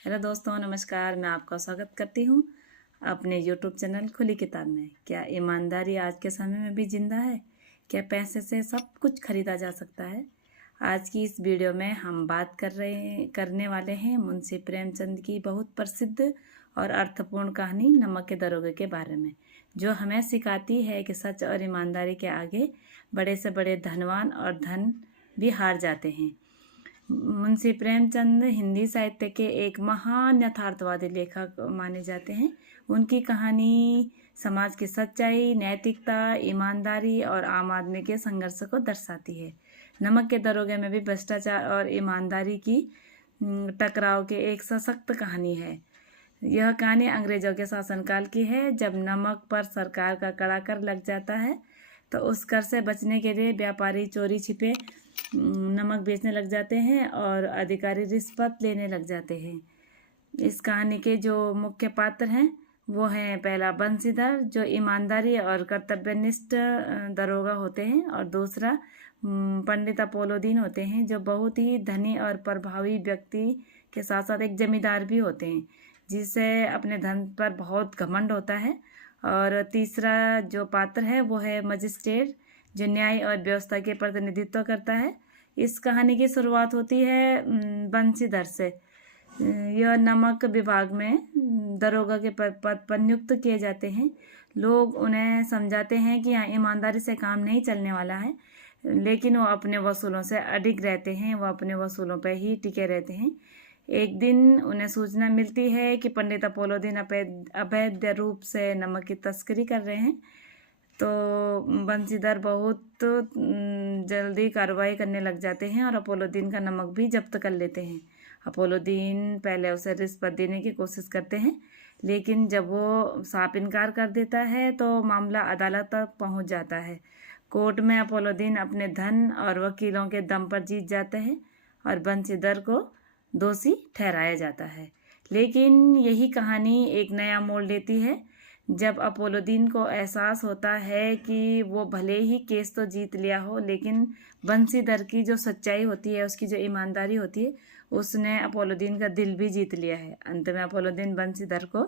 Hello दोस्तों, नमस्कार। मैं आपका स्वागत करती हूँ अपने यूट्यूब चैनल खुली किताब में। क्या ईमानदारी आज के समय में भी जिंदा है? क्या पैसे से सब कुछ खरीदा जा सकता है? आज की इस वीडियो में हम बात करने वाले हैं मुंशी प्रेमचंद की बहुत प्रसिद्ध और अर्थपूर्ण कहानी नमक के दरोगे के बारे में, जो हमें सिखाती है कि सच और ईमानदारी के आगे बड़े से बड़े धनवान और धन भी हार जाते हैं। मुंशी प्रेमचंद हिंदी साहित्य के एक महान यथार्थवादी लेखक माने जाते हैं। उनकी कहानी समाज की सच्चाई, नैतिकता, ईमानदारी और आम आदमी के संघर्ष को दर्शाती है। नमक के दरोगे में भी भ्रष्टाचार और ईमानदारी की टकराव के एक सशक्त कहानी है। यह कहानी अंग्रेजों के शासनकाल की है, जब नमक पर सरकार का कड़ा कर लग जाता है तो उस कर से बचने के लिए व्यापारी चोरी छिपे नमक बेचने लग जाते हैं और अधिकारी रिश्वत लेने लग जाते हैं। इस कहानी के जो मुख्य पात्र हैं वो हैं, पहला बंसीधर जो ईमानदारी और कर्तव्यनिष्ठ दरोगा होते हैं, और दूसरा पंडित अपोलोदीन होते हैं जो बहुत ही धनी और प्रभावी व्यक्ति के साथ साथ एक जमींदार भी होते हैं, जिसे अपने धन पर बहुत घमंड होता है। और तीसरा जो पात्र है वो है मजिस्ट्रेट, जो न्याय और व्यवस्था के प्रतिनिधित्व करता है। इस कहानी की शुरुआत होती है बंसीधर से। यह नमक विभाग में दरोगा के पद पर नियुक्त किए जाते हैं। लोग उन्हें समझाते हैं कि यहाँ ईमानदारी से काम नहीं चलने वाला है, लेकिन वो अपने वसूलों से अडिग रहते हैं, वो अपने वसूलों पर ही टिके रहते हैं। एक दिन उन्हें सूचना मिलती है कि पंडित अपोलोदीन अवैध रूप से नमक की तस्करी कर रहे हैं, तो बंसीधर बहुत जल्दी कार्रवाई करने लग जाते हैं और अपोलोदीन का नमक भी जब्त कर लेते हैं। अपोलोदीन पहले उसे रिश्वत देने की कोशिश करते हैं, लेकिन जब वो साफ इनकार कर देता है तो मामला अदालत तक पहुंच जाता है। कोर्ट में अपोलोदीन अपने धन और वकीलों के दम पर जीत जाते हैं और बंसीधर को दोषी ठहराया जाता है। लेकिन यही कहानी एक नया मोड़ लेती है जब अपोलोदीन को एहसास होता है कि वो भले ही केस तो जीत लिया हो, लेकिन बंसीधर की जो सच्चाई होती है, उसकी जो ईमानदारी होती है, उसने अपोलोदीन का दिल भी जीत लिया है। अंत में अपोलोदीन बंसीधर को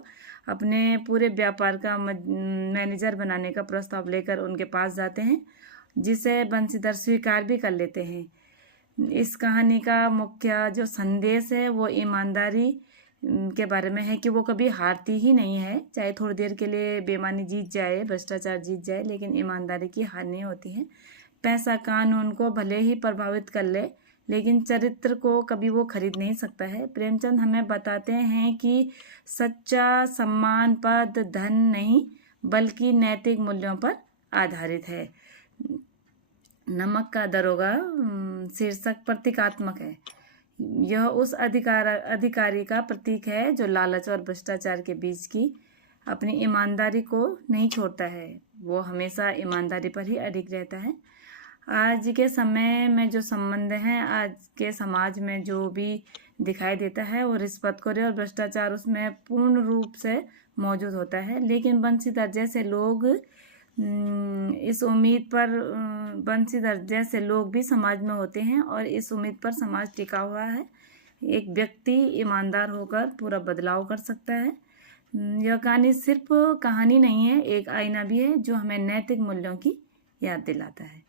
अपने पूरे व्यापार का मैनेजर बनाने का प्रस्ताव लेकर उनके पास जाते हैं, जिसे बंसीधर स्वीकार भी कर लेते हैं। इस कहानी का मुख्य जो संदेश है वो ईमानदारी के बारे में है कि वो कभी हारती ही नहीं है। चाहे थोड़ी देर के लिए बेईमानी जीत जाए, भ्रष्टाचार जीत जाए, लेकिन ईमानदारी की हार नहीं होती है। पैसा कानून को भले ही प्रभावित कर ले, लेकिन चरित्र को कभी वो खरीद नहीं सकता है। प्रेमचंद हमें बताते हैं कि सच्चा सम्मान पद धन नहीं बल्कि नैतिक मूल्यों पर आधारित है। नमक का दरोगा शीर्षक प्रतीकात्मक है। यह उस अधिकारी का प्रतीक है जो लालच और भ्रष्टाचार के बीच की अपनी ईमानदारी को नहीं छोड़ता है। वो हमेशा ईमानदारी पर ही अडिग रहता है। आज के समय में जो संबंध हैं, आज के समाज में जो भी दिखाई देता है, वो रिश्वतखोरी और भ्रष्टाचार उसमें पूर्ण रूप से मौजूद होता है। लेकिन बंसीधर जैसे लोग बंसीधर जैसे लोग भी समाज में होते हैं और इस उम्मीद पर समाज टिका हुआ है। एक व्यक्ति ईमानदार होकर पूरा बदलाव कर सकता है। यह कहानी सिर्फ कहानी नहीं है, एक आईना भी है जो हमें नैतिक मूल्यों की याद दिलाता है।